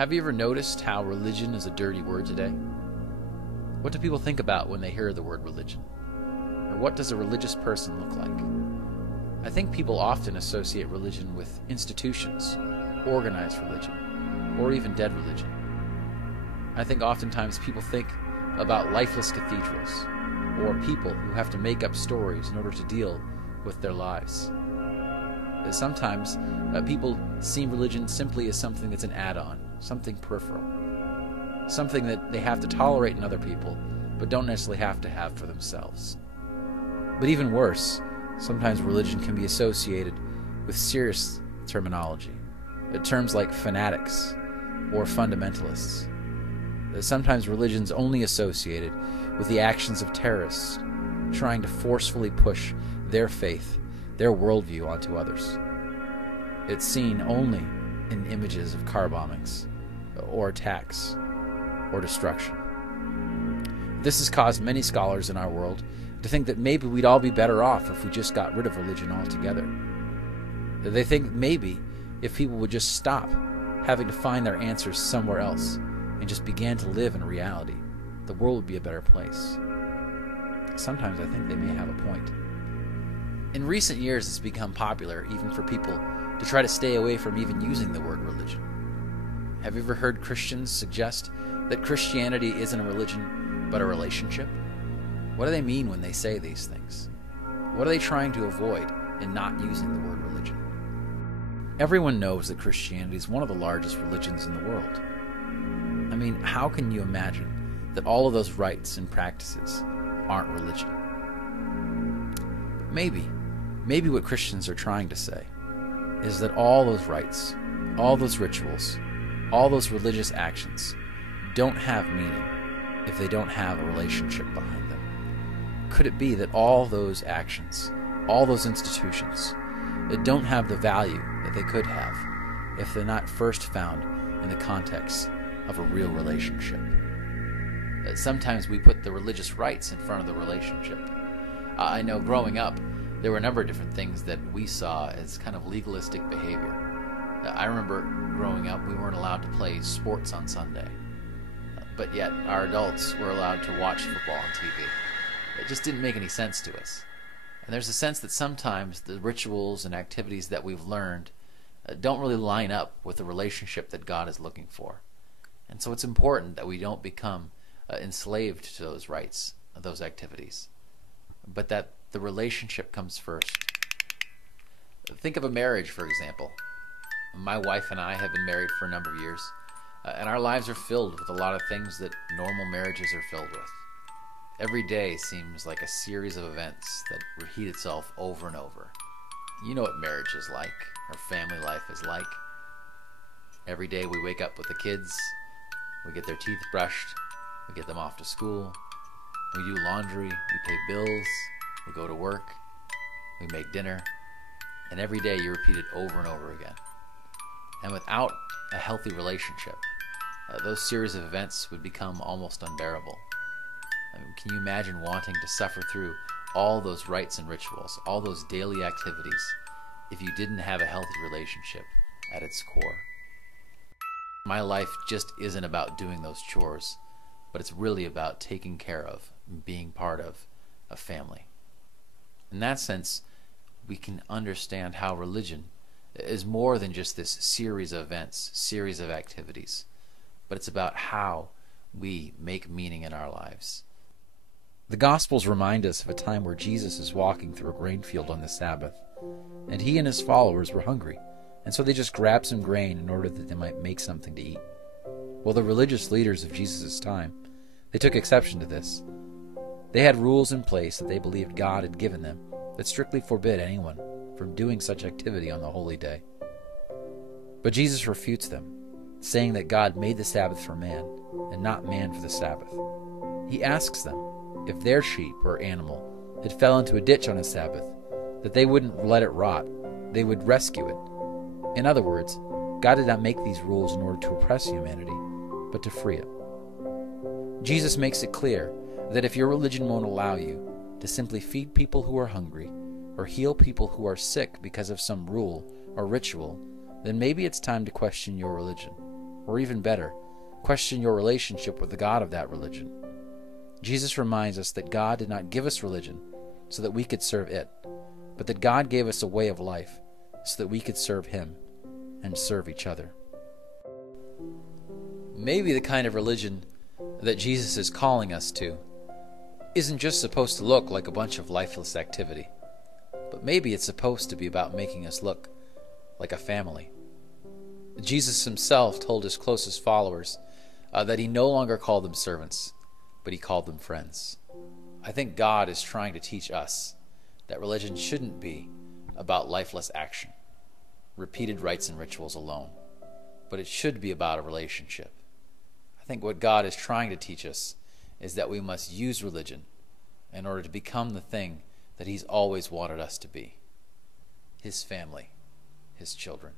Have you ever noticed how religion is a dirty word today? What do people think about when they hear the word religion? Or what does a religious person look like? I think people often associate religion with institutions, organized religion, or even dead religion. I think oftentimes people think about lifeless cathedrals, or people who have to make up stories in order to deal with their lives. Sometimes people see religion simply as something that's an add-on, something peripheral, something that they have to tolerate in other people, but don't necessarily have to have for themselves. But even worse, sometimes religion can be associated with serious terminology, terms like fanatics or fundamentalists. Sometimes religion's only associated with the actions of terrorists trying to forcefully push their faith, their worldview onto others. It's seen only in images of car bombings, or attacks, or destruction. This has caused many scholars in our world to think that maybe we'd all be better off if we just got rid of religion altogether. They think maybe if people would just stop having to find their answers somewhere else and just began to live in reality, the world would be a better place. Sometimes I think they may have a point. In recent years, it's become popular even for people to try to stay away from even using the word religion. Have you ever heard Christians suggest that Christianity isn't a religion, but a relationship? What do they mean when they say these things? What are they trying to avoid in not using the word religion? Everyone knows that Christianity is one of the largest religions in the world. I mean, how can you imagine that all of those rites and practices aren't religion? Maybe what Christians are trying to say is that all those rites, all those rituals, all those religious actions don't have meaning if they don't have a relationship behind them. Could it be that all those actions, all those institutions, that don't have the value that they could have if they're not first found in the context of a real relationship? Sometimes we put the religious rites in front of the relationship. I know growing up, there were a number of different things that we saw as kind of legalistic behavior. I remember growing up, we weren't allowed to play sports on Sunday, but yet our adults were allowed to watch football on TV. It just didn't make any sense to us. And there's a sense that sometimes the rituals and activities that we've learned don't really line up with the relationship that God is looking for. And so it's important that we don't become enslaved to those rites, those activities, but that the relationship comes first. Think of a marriage, for example. My wife and I have been married for a number of years, and our lives are filled with a lot of things that normal marriages are filled with. Every day seems like a series of events that repeat itself over and over. You know what marriage is like, or family life is like. Every day we wake up with the kids, we get their teeth brushed, we get them off to school, we do laundry, we pay bills, we go to work, we make dinner, and every day you repeat it over and over again. And without a healthy relationship, those series of events would become almost unbearable. I mean, can you imagine wanting to suffer through all those rites and rituals, all those daily activities, if you didn't have a healthy relationship at its core? My life just isn't about doing those chores, but it's really about taking care of and being part of a family. In that sense, we can understand how religion is more than just this series of events, series of activities, but it's about how we make meaning in our lives. The Gospels remind us of a time where Jesus is walking through a grain field on the Sabbath, and he and his followers were hungry, and so they just grabbed some grain in order that they might make something to eat. Well, the religious leaders of Jesus' time, they took exception to this. They had rules in place that they believed God had given them that strictly forbid anyone from doing such activity on the holy day. But Jesus refutes them, saying that God made the Sabbath for man, and not man for the Sabbath. He asks them if their sheep or animal had fell into a ditch on a Sabbath, that they wouldn't let it rot, they would rescue it. In other words, God did not make these rules in order to oppress humanity, but to free it. Jesus makes it clear that if your religion won't allow you to simply feed people who are hungry or heal people who are sick because of some rule or ritual, then maybe it's time to question your religion, or even better, question your relationship with the God of that religion. Jesus reminds us that God did not give us religion so that we could serve it, but that God gave us a way of life so that we could serve Him and serve each other. Maybe the kind of religion that Jesus is calling us to isn't just supposed to look like a bunch of lifeless activity, but maybe it's supposed to be about making us look like a family. Jesus himself told his closest followers that he no longer called them servants, but he called them friends. I think God is trying to teach us that religion shouldn't be about lifeless action, repeated rites and rituals alone, but it should be about a relationship. I think what God is trying to teach us is that we must use religion in order to become the thing that He's always wanted us to be: His family, His children.